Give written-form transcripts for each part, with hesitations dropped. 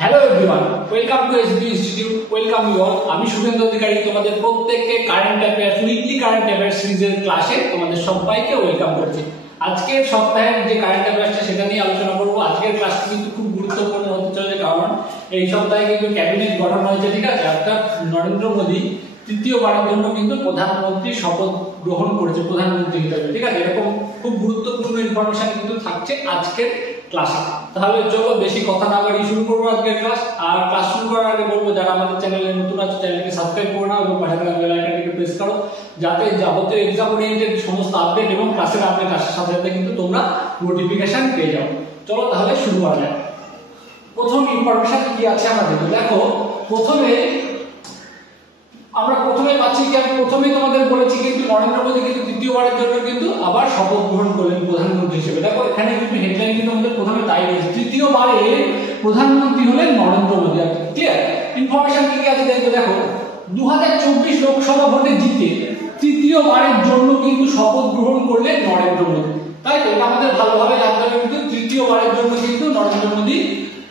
Hello everyone, welcome to SB institute. Welcome you all. আমি শুভেন্দু অধিকারী, তোমাদের প্রত্যেককে current affairs weekly current affairs সিরিজের ক্লাসে তোমাদের সবাইকে ওয়েলকাম করছি। আজকের সপ্তাহের যে কারেন্ট অ্যাফেয়ার্সটা সেটা নিয়ে আলোচনা করব। আজকের ক্লাসটি কিন্তু খুব গুরুত্বপূর্ণ হতে চলেছে, কারণ এই সপ্তাহে কিন্তু ক্যাবিনেট গঠন হয়েছে, ঠিক আছে। অর্থাৎ নরেন্দ্র মোদী তৃতীয়বারের জন্য কিন্তু প্রধানমন্ত্রী শপথ গ্রহণ করেছে প্রধানমন্ত্রী হিসেবে, ঠিক আছে। এরকম খুব গুরুত্বপূর্ণ ইনফরমেশন কিন্তু থাকছে আজকের ক্লাসে। তাহলে চলো বেশি কথা না বাড়িয়ে শুরু করবো আজকের ক্লাস। আর ক্লাস শুরু করার আগে বলবো, যারা আমাদের চ্যানেলে নতুন আছে চ্যানেলকে সাবস্ক্রাইব করে নাও এবং পাশে থাকা বেল আইকনটিকে প্রেস করো, যাতে যাবতীয় এক্সাম ওরিয়েন্টেড সমস্ত আপডেট এবং ক্লাসের আপডেট আসার সাথে সাথে কিন্তু তোমরা নোটিফিকেশন পেয়ে যাও। চলো তাহলে শুরু করা যাক। প্রথম ইনফরমেশন কি আছে আমরা দেখো। প্রথমে পাচ্ছি কি, আমি প্রথমেই তোমাদের বলেছি কিন্তু নরেন্দ্র মোদী কিন্তু তৃতীয়বারের জন্য কিন্তু আবার শপথ গ্রহণ করলেন প্রধানমন্ত্রী হিসেবে। দেখো এখানে কিন্তু হেডলাইন কিন্তু আমাদের প্রথমে তাই রয়েছে, তৃতীয়বারে প্রধানমন্ত্রী হলেন নরেন্দ্র মোদী। ক্লিয়ার ইনফরমেশন কি কি আছে দেখো। 2024 লোকসভা ভোটে জিতে তৃতীয়বারের জন্য কিন্তু শপথ গ্রহণ করলেন নরেন্দ্র মোদী, তাই তো। এটা আমাদের ভালোভাবে জানতে হবে, কিন্তু তৃতীয়বারের জন্য কিন্তু নরেন্দ্র মোদী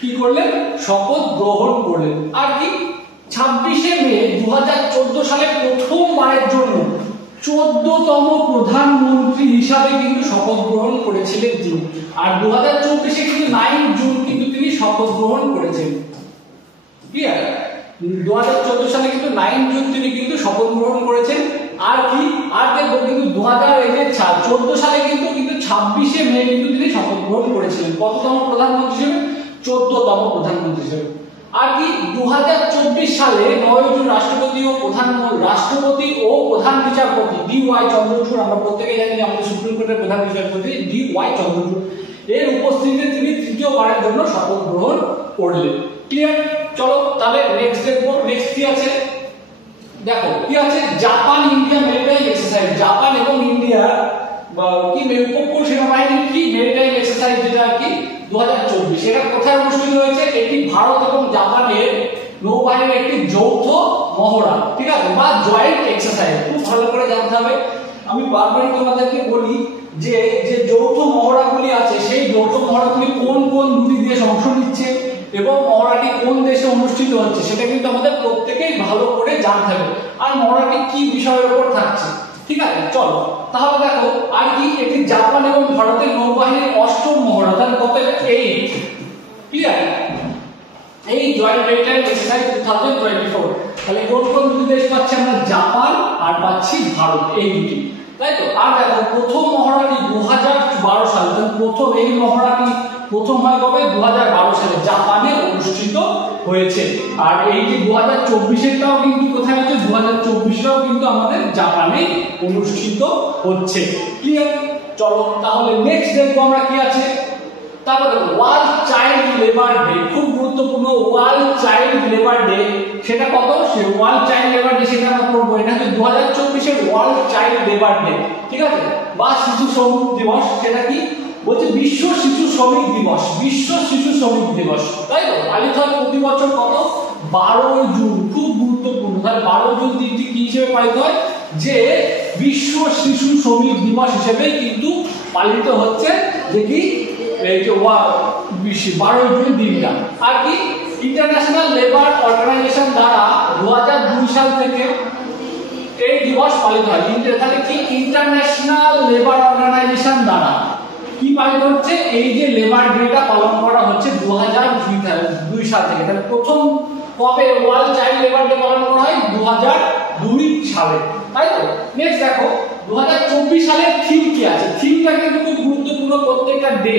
কি করলেন, শপথ গ্রহণ করলেন। আর কি 26শে মে 2014 সালে প্রথমবারের জন্য 14তম প্রধানমন্ত্রী হিসাবে কিন্তু শপথ গ্রহণ করেছিলেন তিনি। আর 2024-এ কিন্তু 9 জুন কিন্তু তিনি শপথ গ্রহণ করেছেন। ক্লিয়ার, 2014 সালে কিন্তু 9 জুন তিনি কিন্তু শপথ গ্রহণ করেছেন। আর কি আর দেখো কিন্তু 2014 সালে কিন্তু 26শে মে কিন্তু তিনি শপথ গ্রহণ করেছিলেন কততম প্রধানমন্ত্রী হিসেবে, 14তম প্রধানমন্ত্রী হিসেবে। আর কি 2024 সালে 9 জুন রাষ্ট্রপতি ও প্রধান বিচারপতি DY চন্দ্রচূড়, আমরা প্রত্যেকেই জানি আমাদের সুপ্রিম কোর্টের প্রধান বিচারপতি DY চন্দ্রচূড় এর উপস্থিতিতে তিনি তৃতীয়বারের জন্য শপথ গ্রহণ করলেন। ক্লিয়ার, চলো তাহলে নেক্সট দেখবো। নেক্সট কি আছে দেখো, কি আছে, Japan India maritime exercise. Japan এবং ইন্ডিয়া কি উপকূল সেনাবাহিনীর কি মেরিটাইম এক্সারসাইজ, যেটা কি 2024, এটা কোথায় অনুষ্ঠিত হয়েছে? এটি ভারত এবং জাপানের নৌবাহিনীর একটি যৌথ মহড়া, ঠিক আছে, বা জয়েন্ট এক্সারসাইজ। খুব ভালো করে জানতে হবে। আমি বারবারই তোমাদেরকে বলি যে যে যৌথ মহড়াগুলি আছে, সেই যৌথ মহড়াগুলি কোন কোন দুটি দেশ অংশ নিচ্ছে এবং মহড়াটি কোন দেশে অনুষ্ঠিত হচ্ছে, সেটা কিন্তু আমাদের প্রত্যেকেই ভালো করে জানতে হবে। আর মহড়াটি কি বিষয়ের উপর থাকছে, ঠিক আছে। চলো তাহলে দেখো, আর কি এটি জাপান এবং ভারতের নৌবাহিনীর 8ম মহড়া, তাহলে কত, 8। ক্লিয়ার, এই জয়েন্ট মেরিটাইম এক্সারসাইজ 2024। তাহলে কোন কোন দুটি দেশ পাচ্ছে আমরা, জাপান আর পাচ্ছি ভারত, এই দুটি, তাই তো। আর দেখো প্রথম মহড়াটি 2012 সালে, প্রথম এই মহড়াটি প্রথম হয় কবে, 2012 সালে জাপানে অনুষ্ঠিত হয়েছে। আর এই যে 2024-এরটাও কিন্তু কোথায় হচ্ছে, 2024-টাও কিন্তু আমাদের জাপানে অনুষ্ঠিত হচ্ছে। ক্লিয়ার, চলো তাহলে নেক্সট দেখবো আমরা কি আছে। তারপরে ওয়ার্ল্ড চাইল্ড লেবার ডে, খুব গুরুত্বপূর্ণ। ওয়ার্ল্ড চাইল্ড লেবার ডে সেটা কত, সে ওয়ার্ল্ড চাইল্ড লেবার ডে সেটা আমরা পড়বো। এটা হচ্ছে 2024-এর ওয়ার্ল্ড চাইল্ড লেবার ডে, ঠিক আছে, বা শিশু শ্রমিক দিবস। সেটা কি বলছে, বিশ্ব শিশু শ্রমিক দিবস, বিশ্ব শিশু শ্রমিক দিবস, তাই তো। পালিত হয় প্রতি বছর কত, 12 জুন। খুব গুরুত্বপূর্ণ। তাহলে 12 জুন দিনটি কি হিসেবে পালিত হয়, যে বিশ্ব শিশু শ্রমিক দিবস হিসেবে কিন্তু পালিত হচ্ছে, যে কি এই যে 12 জুন দিনটা। আর কি ইন্টারন্যাশনাল লেবার অর্গানাইজেশন দ্বারা 2002 সাল থেকে এই দিবস পালিত হয়। তাহলে কি ইন্টারন্যাশনাল লেবার অর্গানাইজেশন দ্বারা কি পালিত হচ্ছে, এই যে লেবার ডেটা পালন করা হচ্ছে 2002 সাল থেকে। তাহলে প্রথম কবে ওয়ার্ল্ড চাইল্ড লেবার ডে পালন করা হয়, 2002 সালে, তাই তো। নেক্সট দেখো 2024 সালের থিম কি আছে। থিমটা কিন্তু খুব গুরুত্বপূর্ণ। প্রত্যেকটা ডে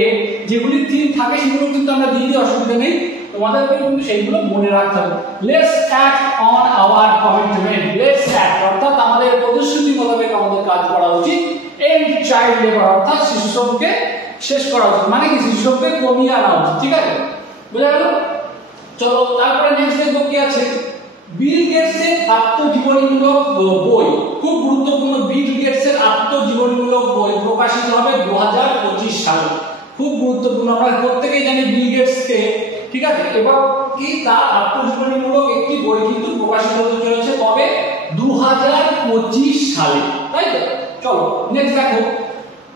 যেগুলি থিম থাকে সেগুলো কিন্তু আমরা দিয়ে দিই, অসুবিধা নেই, তোমাদেরকে কিন্তু সেইগুলো মনে রাখতে হবে। Let's act on our commitment. Let's act অর্থাৎ আমাদের প্রতিশ্রুতি মোতাবেক আমাদের কাজ করা উচিত। এন্ড চাইল্ড লেবার অর্থাৎ শিশু শ্রমকে শেষ করা উচিত, মানে কি শিশু শ্রমকে কমিয়ে আনা উচিত, ঠিক আছে, বুঝা গেল। চলো তারপরে নেক্সট দেখবো কি আছে, বিল গেটসের আত্মজীবনীমূলক বই। খুব গুরুত্বপূর্ণ। বিল গেটসের আত্মজীবনীমূলক বই প্রকাশিত হবে 2025 সালে। খুব গুরুত্বপূর্ণ। আমরা প্রত্যেকেই জানি বিল গেটসকে, ঠিক আছে। এবার কি তার আত্মজীবনীমূলক একটি বই কিন্তু প্রকাশিত হতে চলেছে কবে, 2025 সালে, তাই তো। চলো নেক্সট দেখো,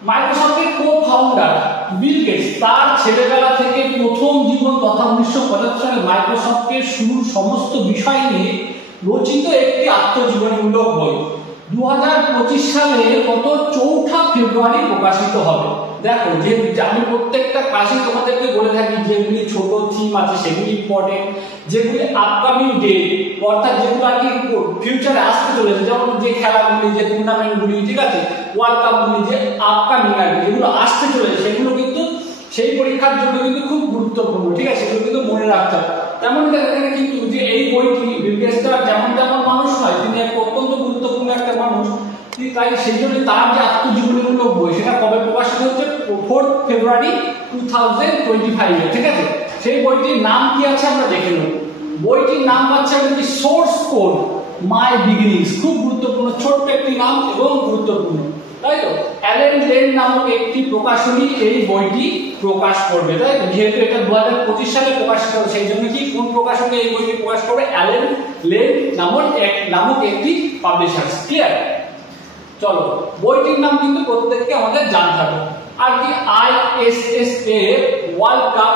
মাইক্রোসফটের কো-ফাউন্ডার বিল গেটস তার ছেলেবেলা থেকে প্রথম জীবন তথা 1975 সালে মাইক্রোসফটের শুরুর সমস্ত বিষয় নিয়ে রচিত একটি আত্মজীবনীমূলক বই 2025 সালে গত 4 ফেব্রুয়ারি প্রকাশিত হবে। দেখো যে আমি প্রত্যেকটা ক্লাসে তোমাদেরকে বলে থাকি যেগুলি ছোট থিম আছে সেগুলি ইম্পর্টেন্ট, যেগুলি আপকামিং ডে অর্থাৎ যেগুলো আর কি ফিউচারে আসতে চলেছে, যেমন যে খেলাগুলি যে টুর্নামেন্টগুলি ঠিক আছে ওয়ার্ল্ড কাপগুলি যে আপকামিং আর যেগুলো আসতে চলেছে সেগুলো কিন্তু সেই পরীক্ষার জন্য কিন্তু খুব গুরুত্বপূর্ণ, ঠিক আছে, সেগুলো কিন্তু মনে রাখতে হবে। তেমন এখানে কিন্তু যে এই বইটি বিল গেটস যেমন তেমন মানুষ নয়, তিনি এক অত্যন্ত গুরুত্বপূর্ণ একটা মানুষ, তাই সেই জন্য তার যে আত্মজীবনীমূলক বই সেটা কবে প্রকাশিত হচ্ছে 4 ফেব্রুয়ারি 2025 ঠিক আছে। সেই বইটির নাম কি আছে আমরা দেখে নেব। বইটির নাম হচ্ছে সোর্স কোড মাই বিগিনিংস, খুব গুরুত্বপূর্ণ ছোট্ট একটি নাম এবং গুরুত্বপূর্ণ, তাই তো। অ্যালেন লেন নামক একটি প্রকাশনী এই বইটি প্রকাশ করবে, তাই তো, যেহেতু এটা 2025 সালে প্রকাশিত হবে সেই জন্য কি কোন প্রকাশনী এই বইটি প্রকাশ করবে, অ্যালেন লেন নামক একটি পাবলিশার্স। ক্লিয়ার? চলো বইটির নাম কিন্তু প্রত্যেককে আমাদের জানতে হবে। আর কি আইএসএসএ ওয়ার্ল্ড কাপ,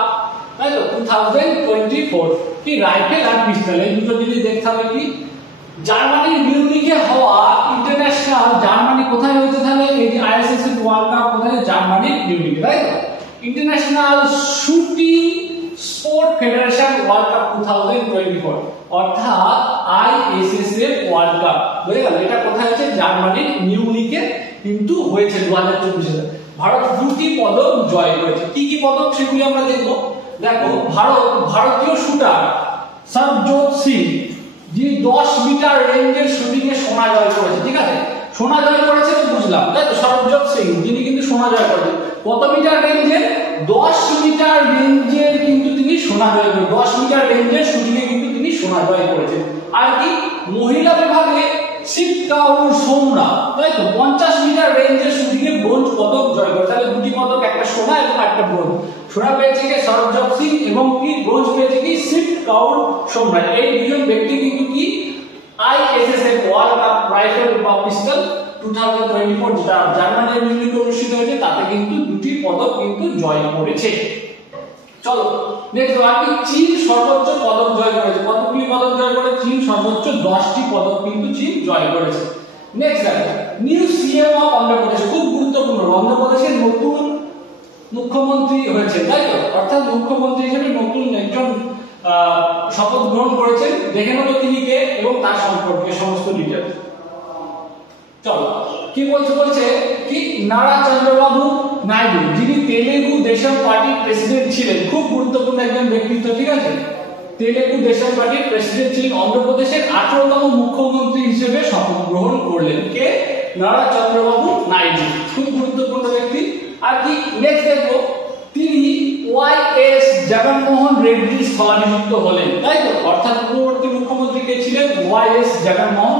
তাই তো 2024 কি রাইফেল আর পিস্তল এই দুটো জিনিস দেখতে হবে। কি জার্মানির মিউনিখে হওয়া ইন্টারন্যাশনাল, জার্মানি কোথায় হয়েছে তাহলে এই যে আইএসএসএ ওয়ার্ল্ড কাপ কোথায়, জার্মানির মিউনিখে, তাই তো। International shooting sport federation world cup 2024 অর্থাৎ আইএসএসএ ওয়ার্ল্ড কাপ বুঝে গেল, এটা কোথায় হচ্ছে, জার্মানির মিউনিখে কিন্তু হয়েছে 2024 সালে। ভারত 2টি পদক জয় করেছে। কি কি পদক সেগুলি আমরা দেখব। দেখো ভারতীয় শুটার সরবজোত সিং যিনি 10 মিটার রেঞ্জের শুটিং এ সোনা জয় করেছে, ঠিক আছে, সোনা জয় করেছে তো বুঝলাম, তাই তো, সরবজোত সিং যিনি কিন্তু সোনা জয় করেছে কত মিটার রেঞ্জে, 10 মিটার রেঞ্জের কিন্তু তিনি সোনা জয় করেছেন, 10 মিটার রেঞ্জের শুটিং এ কিন্তু তিনি সোনা জয় করেছেন। আর কি মহিলা বিভাগে শিব কাউর সোমরা, তাই তো, 50 মিটার রেঞ্জের শুটিং এ ব্রোঞ্জ পদক জয় করেছে, তাহলে দুটি পদক, একটা সোনা এবং একটা ব্রোঞ্জ। সোনা পেয়েছে কি সরবজোত সিং এবং কি ব্রোঞ্জ পেয়েছে কি শিব কাউর সোমরা। এই দুজন ব্যক্তি কিন্তু কি আইএসএসএফ ওয়ার্ল্ড কাপ রাইফেল বা পিস্তল 2024 যেটা জার্মানির মিউনিখে অনুষ্ঠিত হয়েছে তাতে কিন্তু দুটি পদক কিন্তু জয় করেছে। চলো নেক্সট আর কি চীন সর্বোচ্চ পদক জয় করেছে, কতগুলি পদক জয় করেছে, চীন সর্বোচ্চ 10টি পদক কিন্তু চীন জয় করেছে। নেক্সট দেখো নিউ সিএম অফ অন্ধ্রপ্রদেশ, খুব গুরুত্বপূর্ণ, অন্ধ্রপ্রদেশের নতুন মুখ্যমন্ত্রী হয়েছে, তাই তো, অর্থাৎ মুখ্যমন্ত্রী হিসেবে নতুন একজন শপথ গ্রহণ করেছেন। দেখে নেব তিনি কে এবং তার সম্পর্কে সমস্ত ডিটেইলস। চলো কি বলছে কি নারা চন্দ্রবাবু নাইডু যিনি তেলেগু দেশম পার্টির প্রেসিডেন্ট ছিলেন, খুব গুরুত্বপূর্ণ একজন ব্যক্তিত্ব, ঠিক আছে, তেলেগু দেশম পার্টির প্রেসিডেন্ট ছিলেন, অন্ধ্রপ্রদেশের 18তম মুখ্যমন্ত্রী হিসেবে শপথ গ্রহণ করলেন। কে? নারা চন্দ্রবাবু নাইডু, খুব গুরুত্বপূর্ণ ব্যক্তি। আর কি নেক্সট দেখো তিনি ওয়াইএস জগনমোহন রেড্ডি স্থলাভিষিক্ত হলেন, তাই তো, অর্থাৎ পূর্ববর্তী মুখ্যমন্ত্রী কে ছিলেন, ওয়াইএস জগনমোহন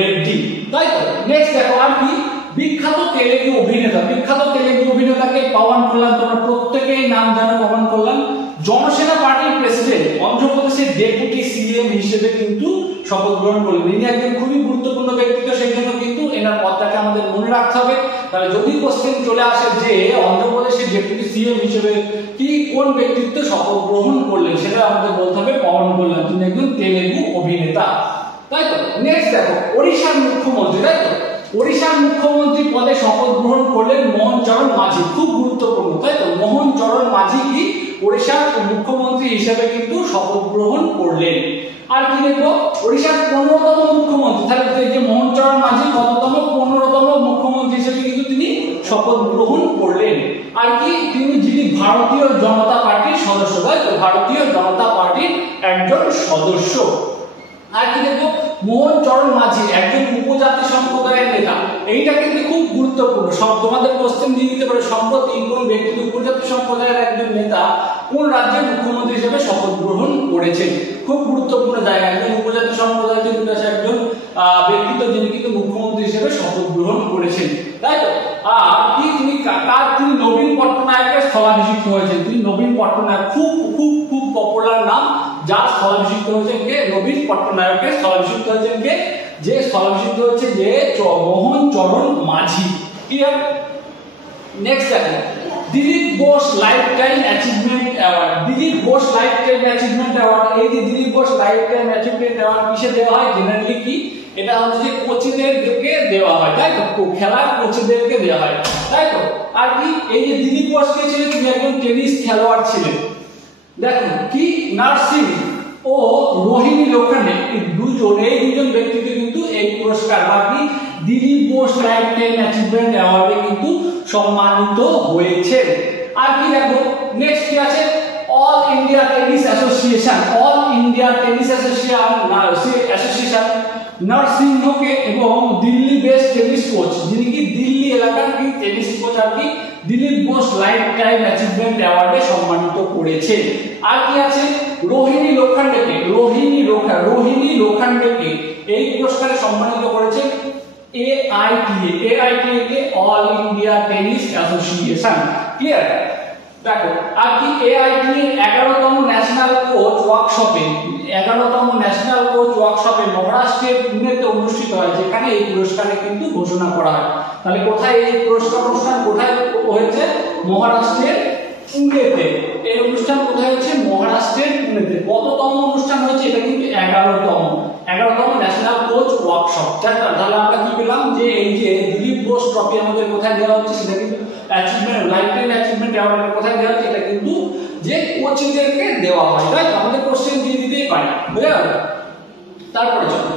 রেড্ডি, তাই তো। নেক্সট দেখো আর কি বিখ্যাত তেলেগু অভিনেতাকে পাওয়ান কল্যাণ, তোমরা প্রত্যেকেই নাম জানো পাওয়ান কল্যাণ, জনসেনা পার্টির প্রেসিডেন্ট, অন্ধ্রপ্রদেশের ডেপুটি সিএম হিসেবে কিন্তু শপথ গ্রহণ করলেন। ইনি একজন খুবই গুরুত্বপূর্ণ ব্যক্তিত্ব, সেই জন্য কিন্তু এনার পদটাকে আমাদের মনে রাখতে হবে। তাহলে যদি কোশ্চেন চলে আসে যে অন্ধ্রপ্রদেশের ডেপুটি সিএম হিসেবে কি কোন ব্যক্তিত্ব শপথ গ্রহণ করলেন, সেটা আমাদের বলতে হবে পাওয়ান কল্যাণ, তিনি একজন তেলেগু অভিনেতা, তাই তো। নেক্সট দেখো ওড়িশার মুখ্যমন্ত্রী, তাই তো, ওড়িশার মুখ্যমন্ত্রী পদে শপথ গ্রহণ করলেন মোহন চরণ মাঝি, খুব গুরুত্বপূর্ণ, তাই তো, মোহন চরণ মাঝি কি ওড়িশার মুখ্যমন্ত্রী হিসেবে কিন্তু শপথ গ্রহণ করলেন। আর কি দেখো ওড়িশার 15তম মুখ্যমন্ত্রী, তাহলে এই যে মোহন চরণ মাঝি কততম, 15তম মুখ্যমন্ত্রী হিসেবে কিন্তু তিনি শপথ গ্রহণ করলেন। আর কি তিনি যিনি ভারতীয় জনতা পার্টির সদস্য, তাই তো, ভারতীয় জনতা পার্টির একজন সদস্য। আর কি দেখো মোহন চরণ মাঝি একজন উপজাতি সম্প্রদায়ের নেতা, এইটা কিন্তু খুব গুরুত্বপূর্ণ, সব তোমাদের কোশ্চেন দিয়ে দিতে পারে সম্প্রতি কোন ব্যক্তি উপজাতি সম্প্রদায়ের একজন নেতা কোন রাজ্যের মুখ্যমন্ত্রী হিসেবে শপথ গ্রহণ করেছেন, খুব গুরুত্বপূর্ণ জায়গা, একজন উপজাতি সম্প্রদায়ের একজন ব্যক্তিত্ব যিনি কিন্তু মুখ্যমন্ত্রী হিসেবে শপথ গ্রহণ করেছেন, তাই তো। আর কি তিনি নবীন পট্টনায়কের স্থলাভিষিক্ত হয়েছেন, তিনি নবীন পট্টনায়ক, খুব খুব খুব পপুলার নাম, যার স্থলাভিষিক্ত হয়েছেন কে, নবীন পট্টনায়কের স্থলাভিষিক্ত হয়েছেন কে, যে স্থলাভিষিক্ত হচ্ছে যে মোহন চরণ মাঝি। ক্লিয়ার? নেক্সট দেখো Dilip Bose lifetime achievement award. Dilip Bose lifetime achievement award, এই যে Dilip Bose lifetime achievement award কিসে দেওয়া হয়? জেনারেলি কি এটা হচ্ছে যে কোচদেরকে দেওয়া হয়, তাই তো, খেলার কোচদেরকে দেওয়া হয়, তাই তো। আর কি এই যে দিলীপ বোস কে ছিলেন, তিনি একজন টেনিস খেলোয়াড় ছিলেন। দেখুন কি নার্সিং ও রোহিণী লোখন্ডে এই দুজন ব্যক্তিকে কিন্তু এই পুরস্কার বা কি Dilip Bose lifetime achievement অ্যাওয়ার্ডে কিন্তু সম্মানিত হয়েছে। আর কি দেখো নেক্সট কি আছে? All India tennis association, all India tennis association নরসিংহকে এবং দিল্লি বেস্ট টেনিস কোচ, যিনি কি দিল্লি এলাকার কি টেনিস কোচ আর কি Dilip Bose lifetime achievement অ্যাওয়ার্ডে সম্মানিত করেছে। আর কি আছে? রোহিণী লোখন্ডেকে, রোহিণী লোখন্ডেকে এই পুরস্কারে সম্মানিত করেছে AITA কে all India tennis association. Clear? দেখো আর কি AITA এর 11তম ন্যাশনাল কোচ ওয়ার্কশপে, 11তম ন্যাশনাল কোচ ওয়ার্কশপে মহারাষ্ট্রের পুনেতে অনুষ্ঠিত হয়, যেখানে এই পুরস্কারে কিন্তু ঘোষণা করা হয়। তাহলে কোথায় এই পুরস্কার অনুষ্ঠান কোথায় হয়েছে? মহারাষ্ট্রের পুনেতে। এই অনুষ্ঠান কোথায় হচ্ছে? মহারাষ্ট্রের পুনেতে। কততম অনুষ্ঠান হয়েছে? এটা কিন্তু 11তম ন্যাশনাল কোচ ওয়ার্কশপ। তাহলে আমরা কি পেলাম যে এই যে দিলীপ বোস ট্রফি আমাদের কোথায় দেওয়া হচ্ছে? সেটা কিন্তু অ্যাচিভমেন্ট লাইফ টাইম অ্যাচিভমেন্ট অ্যাওয়ার্ডের কোথায় দেওয়া হচ্ছে? এটা কিন্তু যে কোচদেরকে দেওয়া হয়, তাই আমাদের কোশ্চেন দিয়ে দিতেই পারে, বুঝে গেল? তারপরে চলো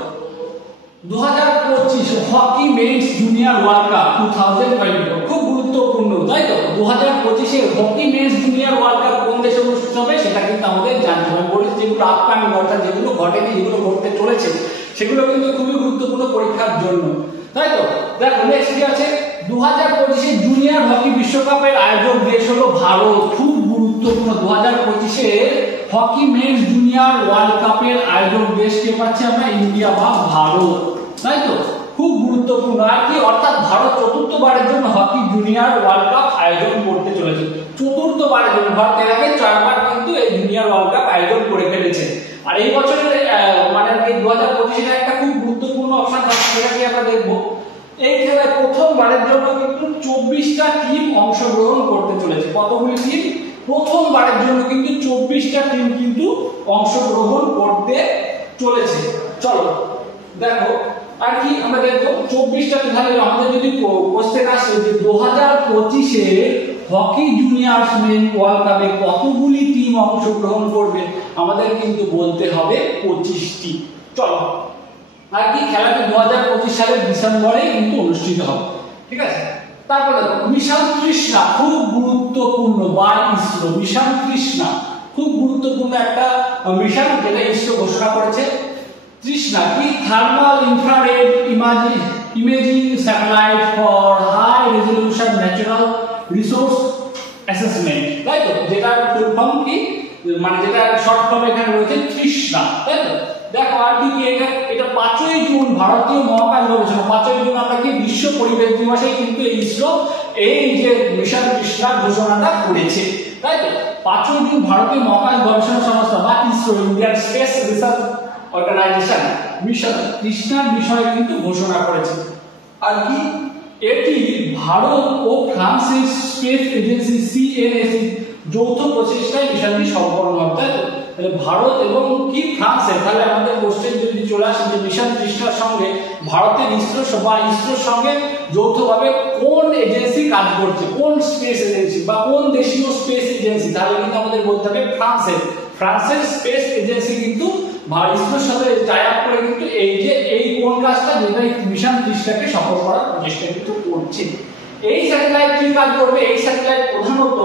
2025 hockey men's junior world cup 2024 খুব গুরুত্বপূর্ণ, তাই তো। 2025 এর hockey men's junior world cup কোন দেশে অনুষ্ঠিত হবে সেটা কিন্তু আমাদের জানতে হবে। বলি যেগুলো আপকামিং অর্থাৎ যেগুলো ঘটেনি, যেগুলো ঘটতে চলেছে, সেগুলো কিন্তু খুবই গুরুত্বপূর্ণ পরীক্ষার জন্য, তাই তো। দেখো নেক্সট কি আছে? 2025 জুনিয়র হকি বিশ্বকাপের আয়োজক দেশ হলো ভারত। খুব গুরুত্বপূর্ণ, 2025 হকি মেন্স জুনিয়র ওয়ার্ল্ড কাপের আয়োজক দেশ কে পাচ্ছি আমরা? ইন্ডিয়া বা ভারত, তাই তো। খুব গুরুত্বপূর্ণ। আর কি অর্থাৎ ভারত চতুর্থবারের জন্য হকি জুনিয়র ওয়ার্ল্ড কাপ আয়োজন করতে চলেছে। চতুর্থবারের জন্য, ভারত এর আগে 4বার কিন্তু এই জুনিয়র ওয়ার্ল্ড কাপ আয়োজন করে ফেলেছে। আর এই বছরের মানে 2025 এর একটা খুব গুরুত্বপূর্ণ অপশন থাকছে, যেটা কি আমরা দেখব। এই খেলায় প্রথমবারের জন্য কিন্তু 24টা টিম অংশগ্রহণ করতে চলেছে। কতগুলি টিম? প্রথমবারের জন্য কিন্তু 24টা টিম কিন্তু অংশগ্রহণ করতে চলেছে। চলো দেখো আর কি আমরা দেখবো 24টা টিম। তাহলে আমাদের যদি কোশ্চেন আসে যে 2025 এ হকি জুনিয়র্স মেন ওয়ার্ল্ড কাপে কতগুলি টিম অংশগ্রহণ করবে, আমাদের কিন্তু বলতে হবে 25টি। চলো আর কি খেলাটি 2025 সালের ডিসেম্বরে কিন্তু অনুষ্ঠিত হবে, ঠিক আছে। তারপরে দেখো মিশন তৃষ্ণা, খুব গুরুত্বপূর্ণ বাই ইসরো। মিশন তৃষ্ণা খুব গুরুত্বপূর্ণ একটা মিশন, যেটা ইসরো ঘোষণা করেছে। তৃষ্ণা কি? Thermal infrared imaging satellite for high resolution natural resource assessment, তাই তো। যেটার ফুল ফর্ম কি, মানে যেটা শর্ট ফর্ম এখানে রয়েছে তৃষ্ণা, তাই তো। দেখো আর কি এটা 5ই জুন ভারতীয় মহাকাশ গবেষণা, 5ই জুন আমরা কি বিশ্ব পরিবেশ দিবসে কিন্তু ইসরো এই যে মিশন তৃষ্ণা ঘোষণাটা করেছে, তাই তো। 5ই জুন ভারতীয় মহাকাশ গবেষণা সংস্থা বা ISRO, Indian space research organisation, mission তৃষ্ণার বিষয়ে কিন্তু ঘোষণা করেছে। আর কি এটি ভারত ও ফ্রান্সের স্পেস এজেন্সি CNSC যৌথ প্রচেষ্টায় মিশনটি সম্পন্ন হবে, তাই তো। তাহলে ভারত এবং কি ফ্রান্সের, তাহলে আমাদের কোশ্চেন যদি চলে আসে যে মিশন তৃষ্ণার সঙ্গে ভারতের ইসরো বা ইসরোর সঙ্গে যৌথভাবে কোন এজেন্সি কাজ করছে, কোন স্পেস এজেন্সি বা কোন দেশীয় স্পেস এজেন্সি, তাহলে কিন্তু আমাদের বলতে হবে ফ্রান্সের স্পেস এজেন্সি কিন্তু ইসরোর সাথে টাই আপ করে কিন্তু এই কোন কাজটা, যেটা মিশন তৃষ্ণাকে সফল করার প্রচেষ্টা কিন্তু করছে। এই স্যাটেলাইট কি কাজ করবে? এই স্যাটেলাইট প্রধানত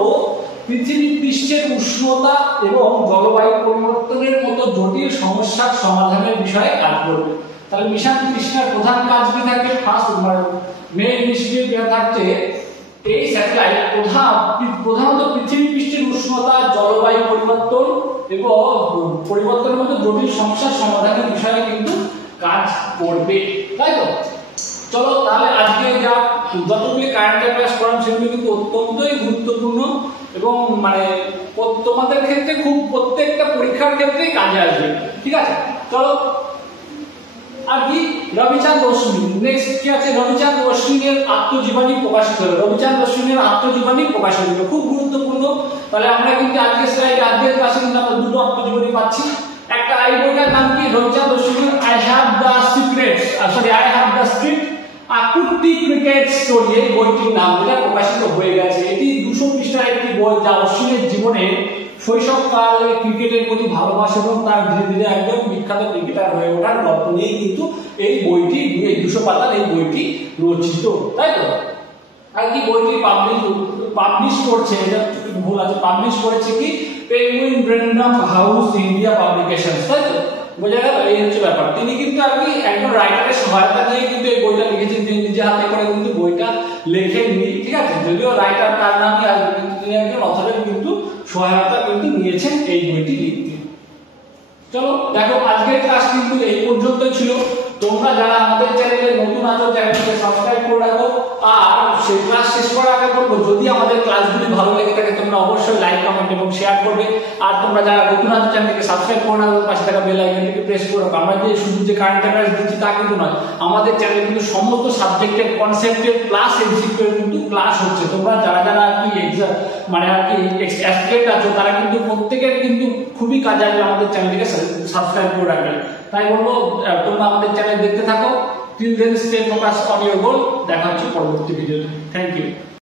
পৃথিবী পৃষ্ঠের উষ্ণতা এবং জলবায়ু পরিবর্তনের মতো জটিল সমস্যার সমাধানের বিষয়ে কাজ করবে। তাহলে মিশন তৃষ্ণার প্রধান কাজ কি থাকে? ফার্স্ট মেইন ইনিশিয়েটিভ থাকছে এই স্যাটেলাইট প্রধানত পৃথিবী পৃষ্ঠের উষ্ণতা, জলবায়ু পরিবর্তন এবং পরিবর্তনের মতো জটিল সমস্যার সমাধানের বিষয়ে কিন্তু কাজ করবে, তাই তো। চলো তাহলে আজকে যা যতগুলি কারেন্ট অ্যাফেয়ার্স পড়াম সেগুলো কিন্তু অত্যন্তই গুরুত্বপূর্ণ এবং মানে তোমাদের ক্ষেত্রে খুব প্রত্যেকটা পরীক্ষার ক্ষেত্রেই কাজে আসবে, ঠিক আছে। চলো আর কি রবিচাঁদ অশ্বিন। নেক্সট কি আছে, রবিচাঁদ অশ্বিনের আত্মজীবনী প্রকাশিত হলো। রবিচাঁদ অশ্বিনের আত্মজীবনী প্রকাশিত হলো, খুব গুরুত্বপূর্ণ। তাহলে আমরা কিন্তু আজকে স্লাইডে আজকের ক্লাসে কিন্তু আমরা দুটো আত্মজীবনী পাচ্ছি। একটা এই বইটার নাম কি, রবিচাঁদ অশ্বিনের I have the secrets, I have the script Akuti cricket story, এই বইটির নাম, যেটা প্রকাশিত হয়ে গেছে। এটি 200 পৃষ্ঠার একটি বই, যা অশ্বিনের জীবনে শৈশবকালে ক্রিকেটের প্রতি ভালোবাসা এবং তার ধীরে ধীরে একদম বিখ্যাত ক্রিকেটার হয়ে ওঠার গল্প নিয়ে কিন্তু এই বইটি, এই 200 পাতার এই বইটি রচিত, তাই তো। আর কি বইটি পাবলিশ করছে, এটা ভুল আছে, পাবলিশ করেছে কি পেঙ্গুইন ব্রেন্ডাম হাউস ইন্ডিয়া পাবলিকেশন, তাই তো। বোঝা গেল, এই হচ্ছে ব্যাপার। তিনি কিন্তু আর কি একজন রাইটারের সহায়তা নিয়ে কিন্তু এই বইটা লিখেছেন, তিনি নিজে হাতে করে কিন্তু বইটা লেখেননি, ঠিক আছে। যদিও রাইটার তার নামই আসবে, কিন্তু তিনি একজন অথরের কিন্তু সহায়তা কিন্তু নিয়েছেন এই বইটি লিখতে। চলো দেখো, আজকের ক্লাস কিন্তু এই পর্যন্ত ছিল। তোমরা যারা আমাদের চ্যানেলে নতুন আছো, চ্যানেলটাকে সাবস্ক্রাইব করে রাখো। আর সেই ক্লাস শেষ করার আগে বলবো, যদি আমাদের ক্লাসগুলি ভালো লেগে থাকে তোমরা অবশ্যই লাইক, কমেন্ট এবং শেয়ার করবে। আর তোমরা যারা নতুন আছো, চ্যানেলটাকে সাবস্ক্রাইব করে রাখো, পাশে থাকা বেল আইকনটিকে প্রেস করে রাখো। আমরা যে শুধু যে কারেন্ট অ্যাফেয়ার্স দিচ্ছি তা কিন্তু নয়, আমাদের চ্যানেলে কিন্তু সমস্ত সাবজেক্টের কনসেপ্টের প্লাস এমসিকিউ এর কিন্তু ক্লাস হচ্ছে। তোমরা যারা যারা আর কি এক্সাম মানে আর কি অ্যাসপিরেন্ট আছো, তারা কিন্তু প্রত্যেকের কিন্তু খুবই কাজে আসবে আমাদের চ্যানেলটিকে সাবস্ক্রাইব করে রাখবে। তাই বলবো তোমরা আমাদের চ্যানেল দেখতে থাকো। Till then stay focus on your goal. দেখা হচ্ছে পরবর্তী ভিডিওতে। Thank you.